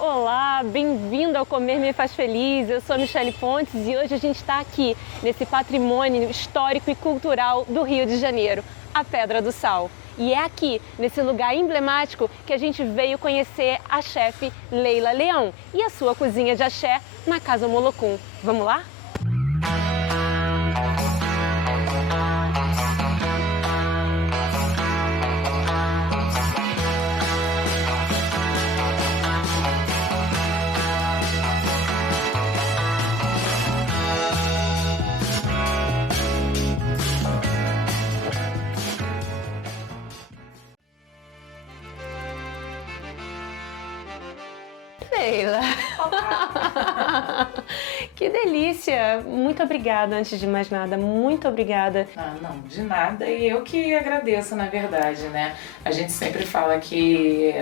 Olá, bem-vindo ao Comer Me Faz Feliz. Eu sou a Michele Pontes e hoje a gente está aqui nesse patrimônio histórico e cultural do Rio de Janeiro, a Pedra do Sal. E é aqui, nesse lugar emblemático, que a gente veio conhecer a chefe Leila Leão e a sua cozinha de axé na Casa Molocum. Vamos lá? Leila! Que delícia! Muito obrigada, antes de mais nada, muito obrigada. Ah, não, de nada. E eu que agradeço, na verdade, né? A gente sempre fala que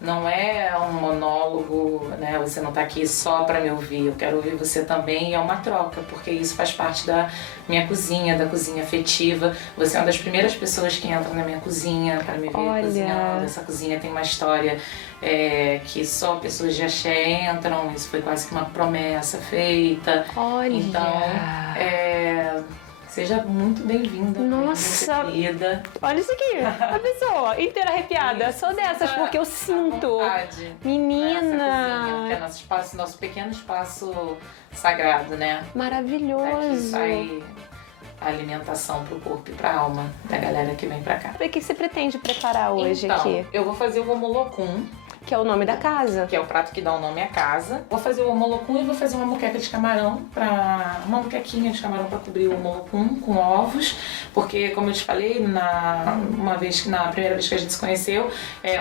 não é um monólogo, né? Você não tá aqui só para me ouvir, eu quero ouvir você também, é uma troca, porque isso faz parte da minha cozinha, da cozinha afetiva. Você é uma das primeiras pessoas que entram na minha cozinha para me ver cozinhando. Essa cozinha tem uma história que só pessoas de axé entram, isso foi quase que uma promessa feita. Olha! Então, seja muito bem-vinda. Nossa! Querida. Olha isso aqui, a pessoa inteira arrepiada. Sou dessas porque eu sinto. Vontade, menina! Que é nosso espaço, nosso pequeno espaço sagrado, né? Maravilhoso! Aqui sai a alimentação pro corpo e pra alma da galera que vem pra cá. O que você pretende preparar hoje então, aqui? Eu vou fazer o omolocum, Que é o nome da casa. que é o prato que dá o nome à casa. Vou fazer o omolocum e vou fazer uma moqueca de camarão, uma moquequinha de camarão para cobrir o omolocum com ovos, porque como eu te falei, na primeira vez que a gente se conheceu,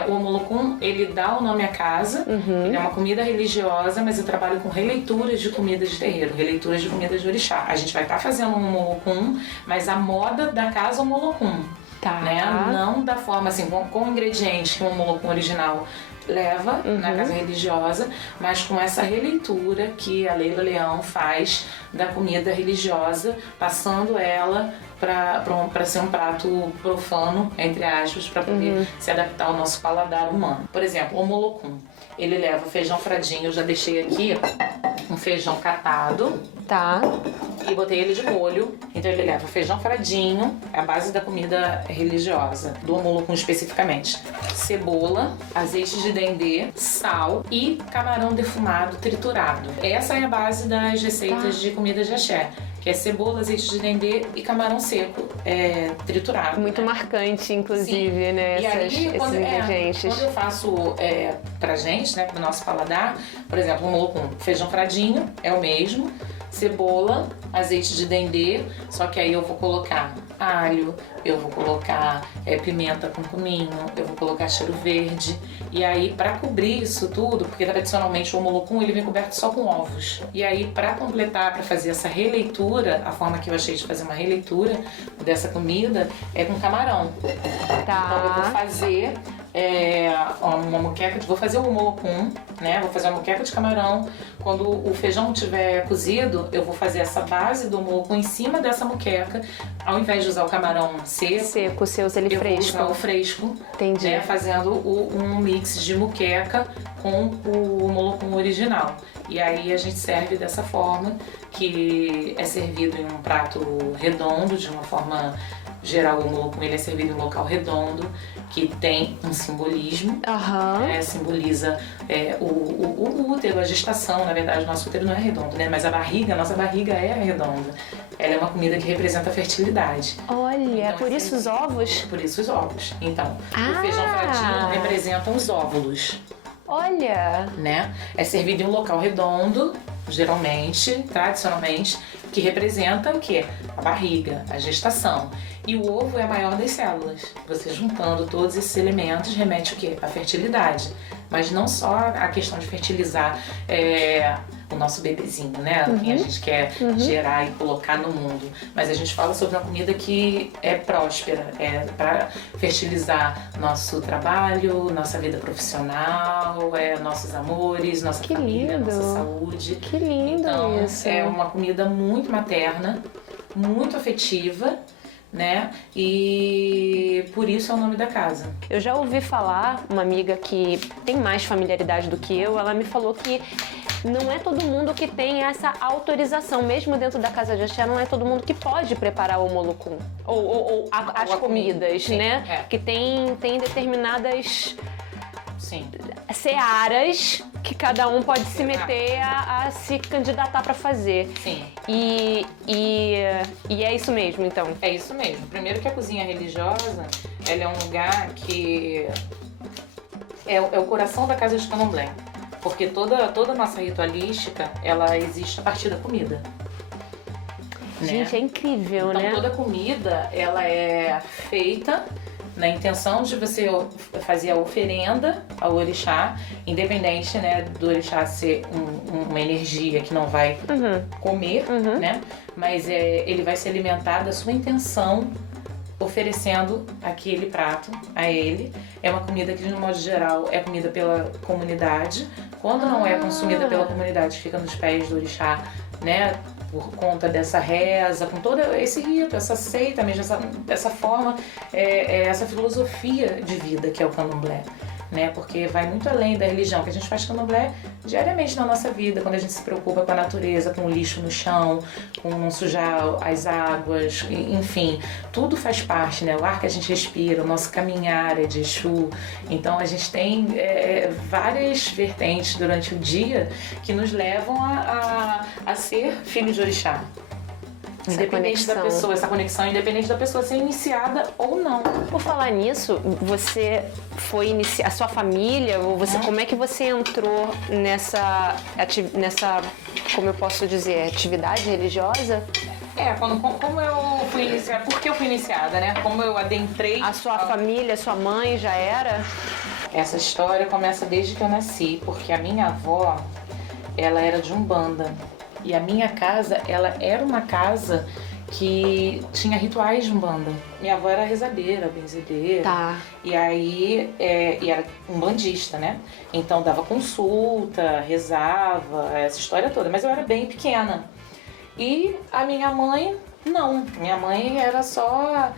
o omolocum, ele dá o nome à casa. Ele é uma comida religiosa, mas eu trabalho com releituras de comidas de terreiro, releituras de comidas de orixá. A gente vai estar fazendo um omolocum, mas a moda da casa omolocum. Tá. Né? Não da forma assim, com ingredientes que o omolocum original leva na casa religiosa, mas com essa releitura que a Leila Leão faz da comida religiosa, passando ela para ser um prato profano, entre aspas, para poder se adaptar ao nosso paladar humano. Por exemplo, o omolocum, ele leva feijão fradinho, eu já deixei aqui um feijão catado. Tá. E botei ele de molho. Então ele leva feijão fradinho, é a base da comida religiosa, do omolocum especificamente. Cebola, azeite de dendê, sal e camarão defumado triturado. Essa é a base das receitas de comida de axé, que é cebola, azeite de dendê e camarão seco triturado. Muito marcante, inclusive, Sim. né? E aí, esses ingredientes. quando eu faço pra gente, né, pro nosso paladar, por exemplo, o omolocum, feijão fradinho é o mesmo, cebola, azeite de dendê, só que aí eu vou colocar alho, eu vou colocar pimenta com cominho, eu vou colocar cheiro verde. E aí, pra cobrir isso tudo, porque tradicionalmente o omolocum ele vem coberto só com ovos. E aí, pra completar, pra fazer essa releitura, a forma que eu achei de fazer uma releitura dessa comida é com camarão. Tá. Então eu vou fazer uma moqueca, vou fazer o omolocum, né? Vou fazer uma moqueca de camarão. Quando o feijão estiver cozido, eu vou fazer essa base do omolocum em cima dessa moqueca. Ao invés de usar o camarão seco, Você usa ele eu fresco. vou usar o fresco. Entendi. Né? Fazendo um mix de moqueca com o omolocum original. E aí a gente serve dessa forma, que é servido em um prato redondo, de uma forma geral. O omolocum ele é servido em um local redondo, que tem um simbolismo, simboliza o útero, a gestação. Na verdade, o nosso útero não é redondo, né? Mas a nossa barriga é redonda. Ela é uma comida que representa a fertilidade. Olha, então, por isso os ovos? Por isso os ovos. Então, o feijão fradinho representa os óvulos. Olha! Né? É servido em um local redondo, geralmente, tradicionalmente, que representa o quê? A barriga, a gestação. E o ovo é a maior das células. Você juntando todos esses elementos remete o quê? A fertilidade. Mas não só a questão de fertilizar o nosso bebezinho, né? Quem a gente quer gerar e colocar no mundo. Mas a gente fala sobre uma comida que é próspera, para fertilizar nosso trabalho, nossa vida profissional, nossos amores, nossa família, nossa saúde. Que lindo então, isso! É uma comida muito materna, muito afetiva, né? E por isso é o nome da casa. Eu já ouvi falar, uma amiga que tem mais familiaridade do que eu, ela me falou que não é todo mundo que tem essa autorização, mesmo dentro da casa de axé, não é todo mundo que pode preparar o molucum ou as comidas, sim, né? Que tem determinadas sim, searas que cada um pode se meter a se candidatar para fazer. Sim. E é isso mesmo, então? É isso mesmo. Primeiro que a cozinha religiosa, ela é um lugar que é o coração da casa de Candomblé. Porque toda a nossa ritualística, ela existe a partir da comida. Gente, é incrível, então, né? Toda comida, ela é feita na intenção de você fazer a oferenda ao orixá, independente, né, do orixá ser uma energia que não vai comer, né? Mas ele vai se alimentar da sua intenção, oferecendo aquele prato a ele. É uma comida que, de modo geral, é comida pela comunidade. Quando não é consumida pela comunidade, fica nos pés do orixá, né? Por conta dessa reza, com todo esse rito, essa seita mesmo, essa forma, essa filosofia de vida que é o candomblé. Né? Porque vai muito além da religião, que a gente faz candomblé diariamente na nossa vida, quando a gente se preocupa com a natureza, com o lixo no chão, com não sujar as águas, enfim, tudo faz parte, né? O ar que a gente respira, o nosso caminhar é de Exu. Então a gente tem várias vertentes durante o dia que nos levam a ser filho de orixá. Independente da pessoa, essa conexão, independente da pessoa ser iniciada ou não. Por falar nisso, você foi iniciar, a sua família, ou você, como é que você entrou nessa, como eu posso dizer, atividade religiosa? Como eu fui iniciada, por que eu fui iniciada, né? Como eu adentrei... A sua família, sua mãe já era? Essa história começa desde que eu nasci, porque a minha avó, ela era de Umbanda. E a minha casa, ela era uma casa que tinha rituais de Umbanda. Minha avó era rezadeira, benzedeira. Tá. E aí, e era umbandista, né? Então dava consulta, rezava, essa história toda. Mas eu era bem pequena. E a minha mãe, não. Minha mãe era só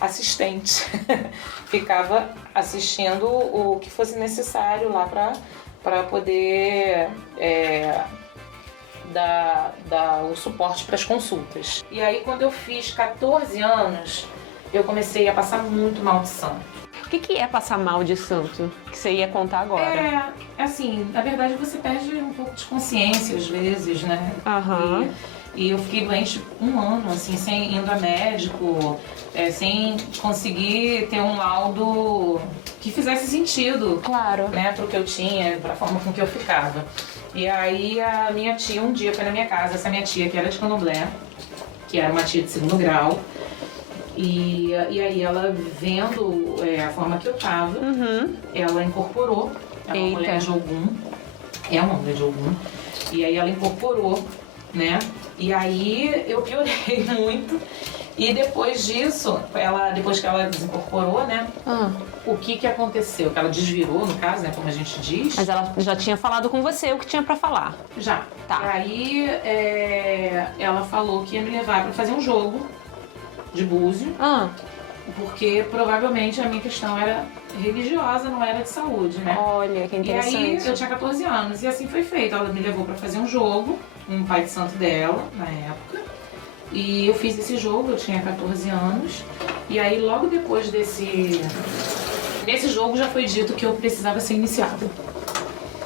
assistente. Ficava assistindo o que fosse necessário lá para poder... dar o suporte para as consultas. E aí, quando eu fiz 14 anos, eu comecei a passar muito mal de santo. O que é passar mal de santo? Que você ia contar agora. Assim, na verdade você perde um pouco de consciência às vezes, né? E eu fiquei doente um ano, assim, sem indo a médico, sem conseguir ter um laudo que fizesse sentido. Claro. Né, pro que eu tinha, pra forma com que eu ficava. E aí a minha tia um dia foi na minha casa, essa minha tia que era de Candomblé, que era uma tia de 2º grau, e aí ela vendo a forma que eu tava, ela incorporou, é uma mulher de Ogum, e aí ela incorporou, né, e aí eu piorei muito. E depois disso, depois que ela desincorporou, né? O que aconteceu? Que ela desvirou, no caso, né? Como a gente diz. Mas ela já tinha falado com você o que tinha pra falar. Já. Tá. E aí ela falou que ia me levar pra fazer um jogo de búzio. Porque provavelmente a minha questão era religiosa, não era de saúde, né? Olha, que interessante. E aí eu tinha 14 anos e assim foi feito. Ela me levou pra fazer um jogo, um pai de santo dela, na época. E eu fiz esse jogo, eu tinha 14 anos. E aí logo depois nesse jogo já foi dito que eu precisava ser iniciada.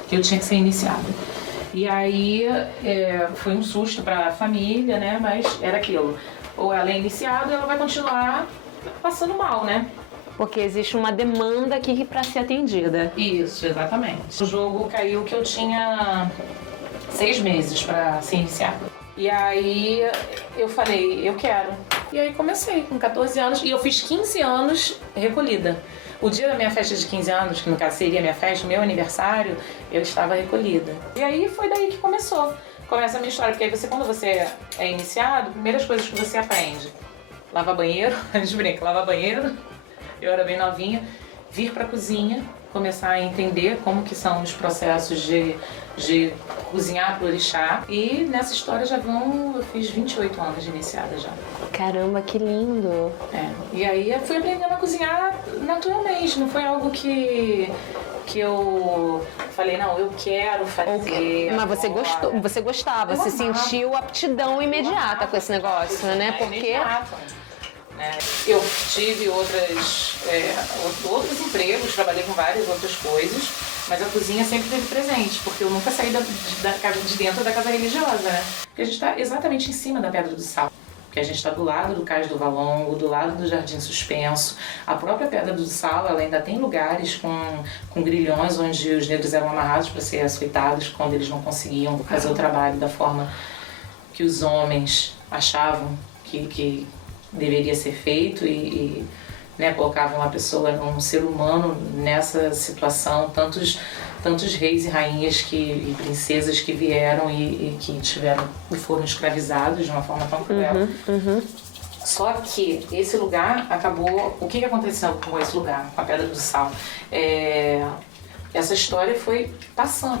Que eu tinha que ser iniciada. E aí foi um susto pra família, né? Mas era aquilo. Ou ela é iniciada ou ela vai continuar passando mal, né? Porque existe uma demanda aqui pra ser atendida. Isso, exatamente. O jogo caiu que eu tinha 6 meses pra ser iniciada. E aí eu falei, eu quero. E aí comecei com 14 anos e eu fiz 15 anos recolhida. O dia da minha festa de 15 anos, que no caso seria minha festa, o meu aniversário, eu estava recolhida. E aí foi daí que começou. Começa a minha história, porque aí quando você é iniciado, primeiras coisas que você aprende. Lavar banheiro, a gente brinca, lavar banheiro, eu era bem novinha, vir pra cozinha, começar a entender como que são os processos de cozinhar pro orixá. E nessa história eu fiz 28 anos de iniciada já. Caramba, que lindo! E aí eu fui aprendendo a cozinhar naturalmente, não foi algo que eu falei, não, eu quero fazer. Mas você gostou, você gostava, você sentiu aptidão imediata com esse negócio, né? Porque eu tive outros empregos, trabalhei com várias outras coisas, mas a cozinha sempre esteve presente, porque eu nunca saí de dentro da casa religiosa, né? Porque a gente está exatamente em cima da Pedra do Sal. Porque a gente está do lado do Cais do Valongo, do lado do Jardim Suspenso. A própria Pedra do Sal, ela ainda tem lugares com grilhões onde os negros eram amarrados para ser açoitados quando eles não conseguiam fazer o trabalho da forma que os homens achavam que deveria ser feito e né, colocavam uma pessoa, um ser humano nessa situação, tantos reis e rainhas e princesas que vieram e que foram escravizados de uma forma tão cruel. Só que esse lugar acabou... O que aconteceu com esse lugar, com a Pedra do Sal? Essa história foi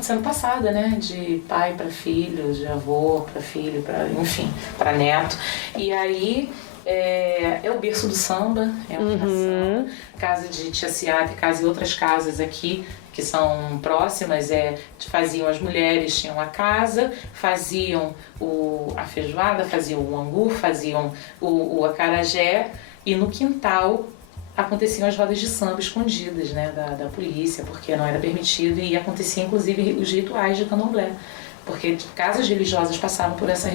sendo passada, né? De pai para filho, de avô para filho, enfim, para neto. E aí... É o berço do samba, é uma samba, casa de Tia Ciata e casa e outras casas aqui que são próximas, faziam as mulheres, tinham a casa, faziam a feijoada, faziam o angu, faziam o acarajé e no quintal aconteciam as rodas de samba escondidas, né, da polícia, porque não era permitido e acontecia inclusive os rituais de candomblé, porque casas religiosas passavam por essa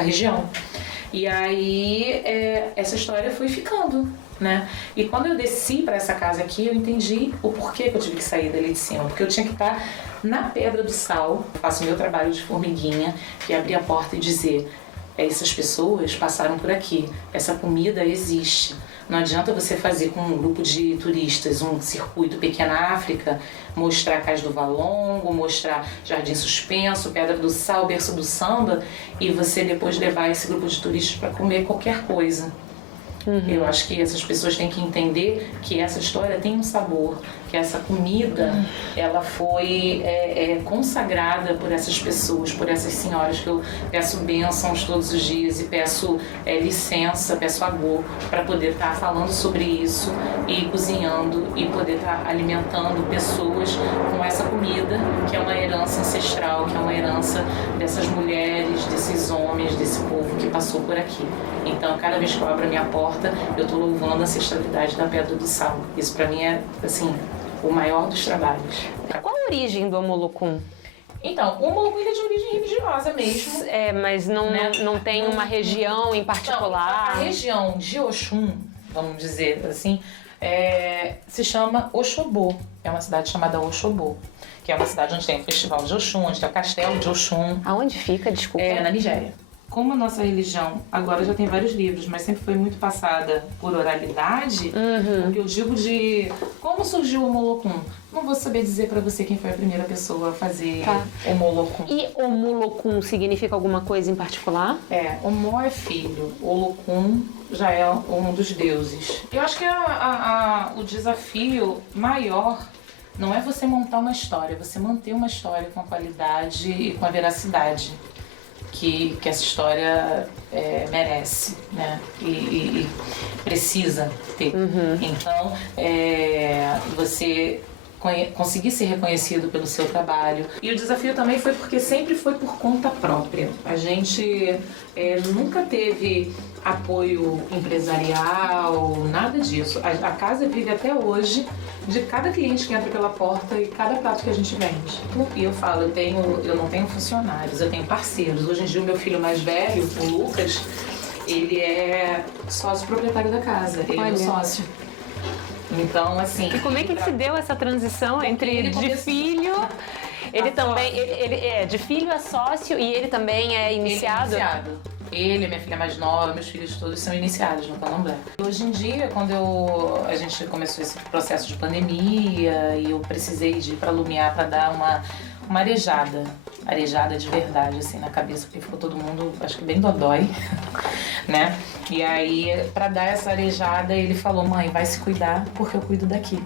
região. E aí essa história foi ficando, né? E quando eu desci para essa casa aqui, eu entendi o porquê que eu tive que sair dali de cima. Porque eu tinha que estar na Pedra do Sal, faço meu trabalho de formiguinha, e abrir a porta e dizer: essas pessoas passaram por aqui, essa comida existe. Não adianta você fazer com um grupo de turistas um circuito Pequena África, mostrar Cais do Valongo, mostrar Jardim Suspenso, Pedra do Sal, Berço do Samba, e você depois levar esse grupo de turistas para comer qualquer coisa. Eu acho que essas pessoas têm que entender que essa história tem um sabor, que essa comida ela foi consagrada por essas pessoas, por essas senhoras, que eu peço bênçãos todos os dias e peço licença, peço agô para poder estar falando sobre isso e cozinhando e poder estar alimentando pessoas com essa comida, que é uma herança ancestral, que é uma herança dessas mulheres, desses homens, desse povo que passou por aqui. Então, cada vez que eu abro a minha porta, eu estou louvando a ancestralidade da Pedra do Sal. Isso para mim é, assim, o maior dos trabalhos. Qual a origem do Omolocum? Então, o Omolocum é de origem religiosa mesmo. Mas não tem uma região em particular? Não, a região de Oxum, vamos dizer assim, se chama Oxobô. É uma cidade chamada Oxobô, que é uma cidade onde tem o Festival de Oxum, onde tem o Castelo de Oxum. Aonde fica, desculpa? Na Nigéria. Como a nossa religião agora já tem vários livros, mas sempre foi muito passada por oralidade, o que eu digo de como surgiu o Omolocum, não vou saber dizer pra você quem foi a primeira pessoa a fazer Omolocum. E Omolocum significa alguma coisa em particular? Omó é filho, Olocum já é um dos deuses. Eu acho que o desafio maior não é você montar uma história, é você manter uma história com a qualidade e com a veracidade que essa história merece, né? E precisa ter. Então, você conseguir ser reconhecido pelo seu trabalho. E o desafio também foi porque sempre foi por conta própria. A gente nunca teve apoio empresarial, nada disso. A casa vive até hoje de cada cliente que entra pela porta e cada prato que a gente vende. E eu falo, eu não tenho funcionários, eu tenho parceiros. Hoje em dia o meu filho mais velho, o Lucas, ele é sócio proprietário da casa, ele é meu sócio. Então, assim... E como é que se deu essa transição entre de filho... Ele também, ele é de filho a sócio e ele também é iniciado? Ele é iniciado. Ele, minha filha mais nova, meus filhos todos são iniciados no candomblé. Hoje em dia, quando a gente começou esse processo de pandemia e eu precisei de ir para Lumiar para dar uma arejada de verdade assim na cabeça, porque ficou todo mundo, acho que bem dodói, né? E aí, para dar essa arejada, ele falou: mãe, vai se cuidar porque eu cuido daqui.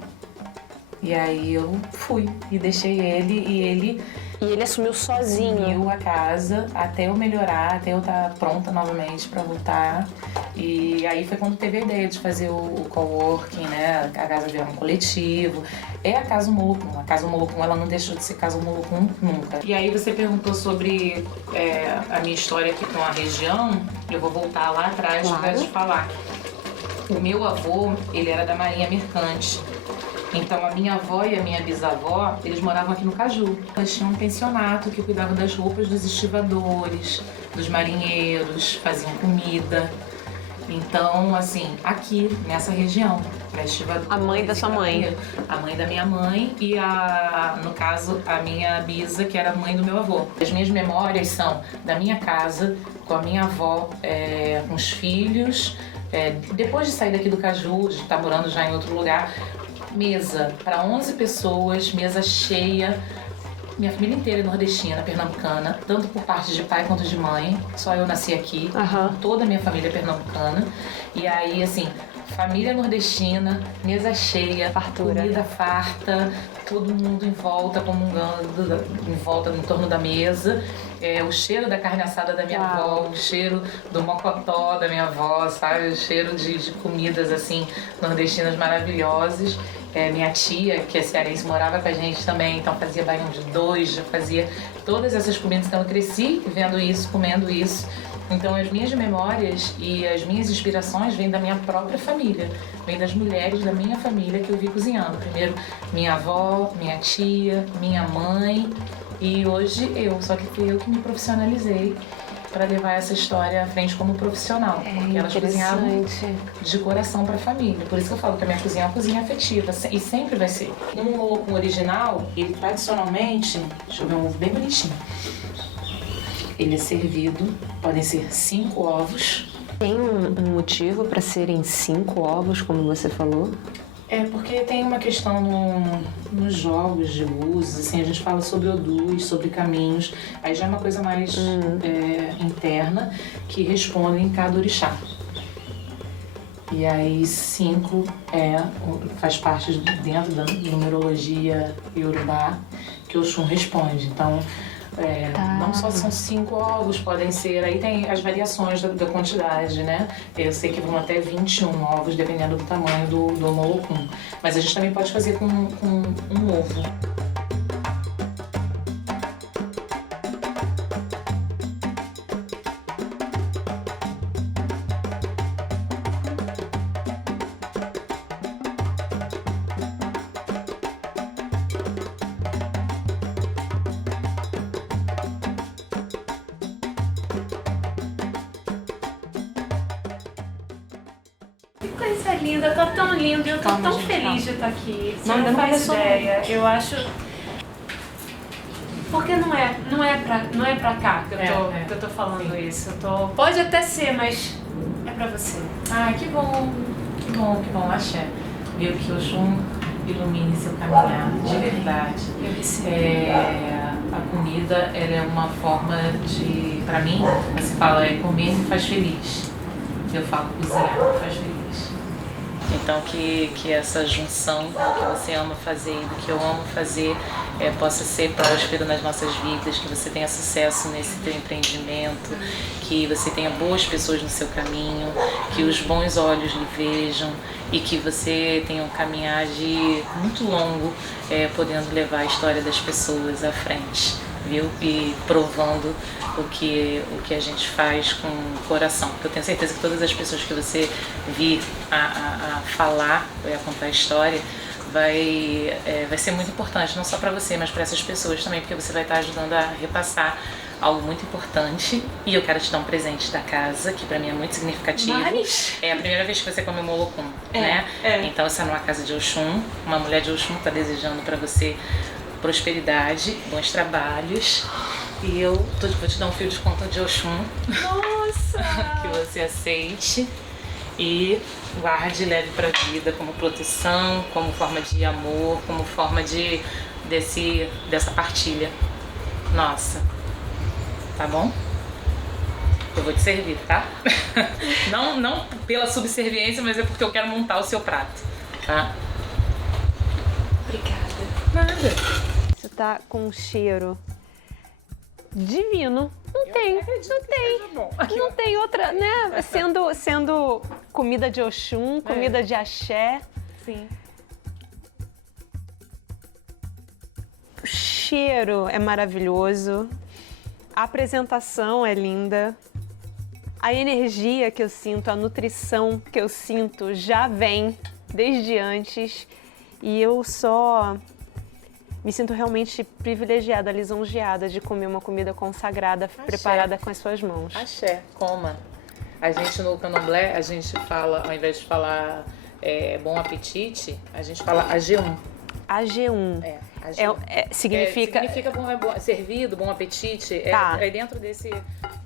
E aí eu fui e deixei ele e ele assumiu sozinho. assumiu a casa até eu melhorar, até eu estar pronta novamente para voltar. E aí foi quando teve a ideia de fazer o coworking, né? A casa virou um coletivo. É a Casa Molocum. A Casa Molocum, ela não deixou de ser Casa Molocum nunca. E aí você perguntou sobre a minha história aqui com a região. Eu vou voltar lá atrás para te falar. O meu avô, ele era da Marinha Mercante. Então a minha avó e a minha bisavó, eles moravam aqui no Caju. Elas tinham um pensionato que cuidava das roupas dos estivadores, dos marinheiros, faziam comida. Então, assim, aqui, nessa região, a mãe da sua mãe? A mãe da minha mãe e, no caso, a minha bisa, que era a mãe do meu avô. As minhas memórias são da minha casa, com a minha avó, com os filhos. Depois de sair daqui do Caju, de estar morando já em outro lugar, mesa para 11 pessoas, mesa cheia. Minha família inteira é nordestina, pernambucana, tanto por parte de pai quanto de mãe. Só eu nasci aqui, toda a minha família é pernambucana. E aí, assim, família nordestina, mesa cheia, fartura, comida farta, todo mundo em volta, comungando, em volta, em torno da mesa. O cheiro da carne assada da minha avó, o cheiro do mocotó da minha avó, sabe? O cheiro de comidas, assim, nordestinas maravilhosas. Minha tia, que é cearense, morava com a gente também, então fazia baião de dois, já fazia todas essas comidas. Então eu cresci vendo isso, comendo isso. Então as minhas memórias e as minhas inspirações vêm da minha própria família, vêm das mulheres da minha família que eu vi cozinhando. Primeiro minha avó, minha tia, minha mãe e hoje eu, só que fui eu que me profissionalizei para levar essa história à frente como profissional, porque elas cozinhavam de coração para a família. Por isso que eu falo que a minha cozinha é uma cozinha afetiva e sempre vai ser. Um molocum original, ele tradicionalmente, deixa eu ver um ovo bem bonitinho. Ele é servido, podem ser 5 ovos. Tem um motivo para serem 5 ovos, como você falou? Porque tem uma questão nos jogos de luz, assim, a gente fala sobre odus, sobre caminhos, aí já é uma coisa mais interna, que responde em cada orixá. E aí 5 faz parte dentro da numerologia iorubá que o Oxum responde. Então, não só são 5 ovos, podem ser, aí tem as variações da quantidade, né? Eu sei que vão até 21 ovos, dependendo do tamanho do molocum. Mas a gente também pode fazer com um ovo. Coisa linda, tá tão lindo, eu tô tão feliz de estar aqui. Você Não faz ideia. Eu acho. Porque não é pra cá que eu tô falando isso. Pode até ser, mas é pra você. Ah, que bom, axé. Viu que o Oxum ilumine seu caminhar, de verdade. A comida, ela é uma forma de, pra mim, você fala, comer me faz feliz. Eu falo, cozinhar me faz feliz. Então que essa junção do que você ama fazer e do que eu amo fazer possa ser próspero nas nossas vidas, que você tenha sucesso nesse teu empreendimento, que você tenha boas pessoas no seu caminho, que os bons olhos lhe vejam e que você tenha um caminhar de muito longo, podendo levar a história das pessoas à frente, viu? E provando o que a gente faz com o coração. Porque eu tenho certeza que todas as pessoas que você vir a falar, a contar a história, vai ser muito importante, não só para você, mas para essas pessoas também, porque você vai estar ajudando a repassar algo muito importante. E eu quero te dar um presente da casa, que para mim é muito significativo. Mas... É a primeira vez que você come molocum, né? Então você é numa casa de Oxum, uma mulher de Oxum está desejando para você prosperidade, bons trabalhos. E eu vou te dar um fio de conta de Oxum. Nossa! Que você aceite e guarde e leve pra vida como proteção, como forma de amor, como forma dessa partilha. Nossa. Tá bom? Eu vou te servir, tá? Não pela subserviência, mas é porque eu quero montar o seu prato, tá? Obrigada. Nada. Isso tá com um cheiro divino. Não tem. Não tem outra, né? Sendo comida de Oxum, comida de axé. Sim. O cheiro é maravilhoso. A apresentação é linda. A energia que eu sinto, a nutrição que eu sinto já vem desde antes. E eu só me sinto realmente privilegiada, lisonjeada de comer uma comida consagrada, preparada com as suas mãos. Axé, coma. A gente no candomblé, a gente fala, ao invés de falar bom apetite, a gente fala AG1. AG1. AG1. Significa... Significa bom, servido, bom apetite. Tá. É dentro desse...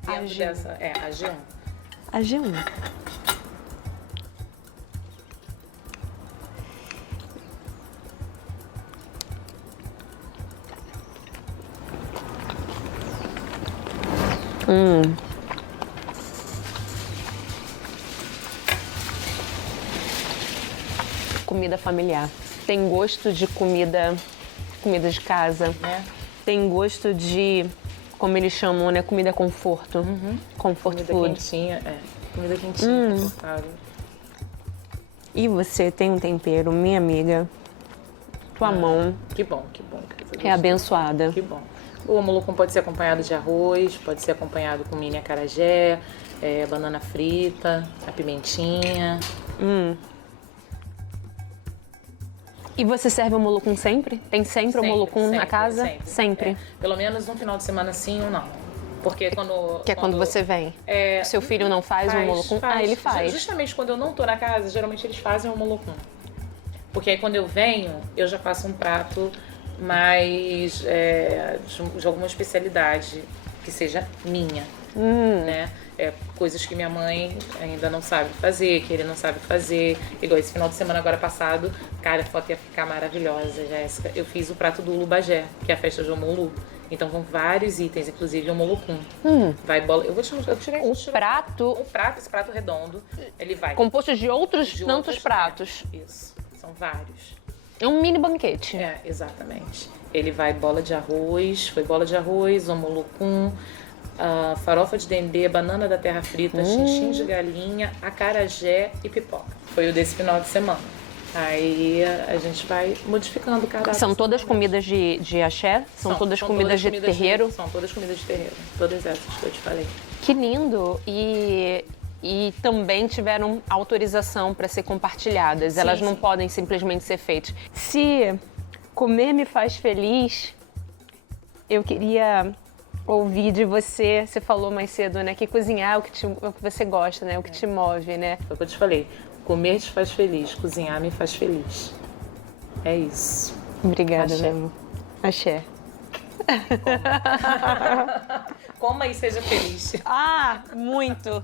Dentro dessa... AG1. AG1. Comida familiar. Tem gosto de comida de casa. Tem gosto de, como eles chamam, né? Comida conforto. Comfort Comida food. quentinha, Comida quentinha, confortável. E você tem um tempero, minha amiga. Tua mão Que bom. é abençoada. Que bom. O omolokum pode ser acompanhado de arroz, pode ser acompanhado com mini acarajé, banana frita, a pimentinha. E você serve o omolokum sempre? Tem sempre o omolokum na casa? Sempre. Pelo menos um final de semana sim ou não. Porque quando você vem. Seu filho não faz o omolokum? Ele faz. Justamente quando eu não tô na casa, geralmente eles fazem o omolokum. Porque aí quando eu venho, eu já faço um prato mais de alguma especialidade que seja minha, né? Coisas que minha mãe ainda não sabe fazer, que ele não sabe fazer. Igual esse final de semana agora passado, cara, a foto ia ficar maravilhosa, Jéssica. Eu fiz o prato do Lubagé, que é a festa de Omolu. Então vão vários itens, inclusive o omolokum. Vai bola. Eu vou tirar prato. Esse prato redondo, ele vai composto de outros tantos pratos. Isso, são vários. É um mini banquete. Exatamente. Ele vai bola de arroz, omolokum, farofa de dendê, banana da terra frita, xinxim de galinha, acarajé e pipoca. Foi o desse final de semana. Aí a gente vai modificando o cardápio. São todas comidas de axé? São todas comidas de terreiro? São todas comidas de terreiro. Todas essas que eu te falei. Que lindo! E também tiveram autorização para ser compartilhadas. Elas não podem simplesmente ser feitas. Se comer me faz feliz, eu queria ouvir de você. Você falou mais cedo, né? Que cozinhar é o que você gosta, né? O que te move, né? Foi o que eu te falei. Comer te faz feliz, cozinhar me faz feliz. É isso. Obrigada, Axé. meu amor. Axé. Coma e seja feliz. Muito!